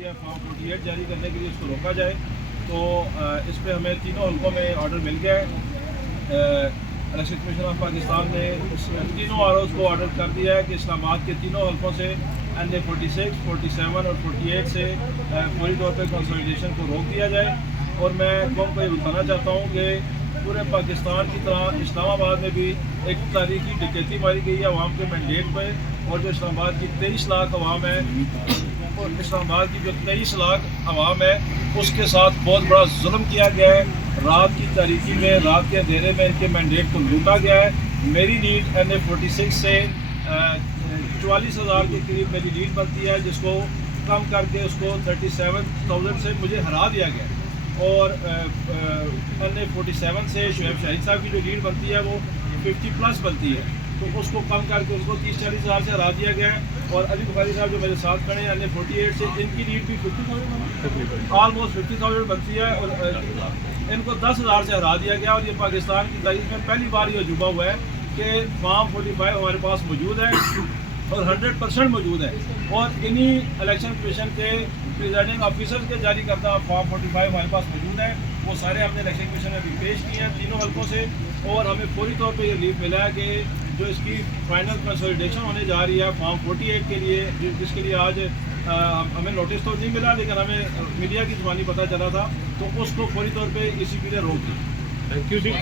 کرتی ہے فارم 48 جاری کرنے کے لیے اس کو روکا جائے. تو اس پہ ہمیں تینوں حلقوں میں آرڈر مل گیا ہے. الیکشن کمیشن آف پاکستان نے تینوں آر اوز کو آرڈر کر دیا ہے کہ اسلام آباد کے تینوں حلقوں سے NA 46, 47 اور 48 سے فوری طور پہ کنسولیڈیشن کو روک دیا جائے. اور میں قوم کو یہ بتانا چاہتا ہوں کہ پورے پاکستان کی طرح اسلام آباد میں بھی ایک تاریخی ڈکیتی ماری گئی ہے عوام کے مینڈیٹ پہ. اور جو اسلام آباد کی 23 لاکھ عوام ہے اور اسلام آباد کی جو 23 لاکھ عوام ہے اس کے ساتھ بہت بڑا ظلم کیا گیا ہے. رات کی تاریکی میں رات کے اندھیرے میں ان کے مینڈیٹ کو لوٹا گیا ہے. میری لیڈ NA 46 سے 44,000 کے قریب میری لیڈ بنتی ہے جس کو کم کر کے اس کو 37,000 سے مجھے ہرا دیا گیا. اور NA 47 سے شعیب شاہد صاحب کی جو لیڈ بنتی ہے وہ 50+ بنتی ہے تو اس کو کم کر کے اس کو 30-40 ہزار سے ہرا دیا گیا ہے. اور علی بخاری صاحب جو میرے ساتھ کھڑے ہیں NA 48 سے ان کی لیڈ بھی 50,000 آلموسٹ 50,000 بنتی ہے اور ان کو 10,000 سے ہرا دیا گیا. اور یہ پاکستان کی تاریخ میں پہلی بار یہ عجوبہ ہوا ہے کہ فارم 45 ہمارے پاس موجود ہے اور 100% موجود ہے. اور انہی الیکشن کمیشن کے پریزائڈنگ آفیسر کے جاری کردہ فارم 45 ہمارے پاس موجود ہے. وہ سارے ہم نے الیکشن کمیشن میں بھی پیش کیے ہیں تینوں حلقوں سے. اور ہمیں فوری طور پہ یہ لیف ملا ہے کہ جو اس کی فائنل کنسولیڈیشن ہونے جا رہی ہے فارم 48 کے لیے جس کے لیے آج ہمیں نوٹس تو نہیں ملا لیکن ہمیں میڈیا کی زبانی پتہ چلا تھا تو اس کو فوری طور پہ ECP نے روک دی. Thank you G.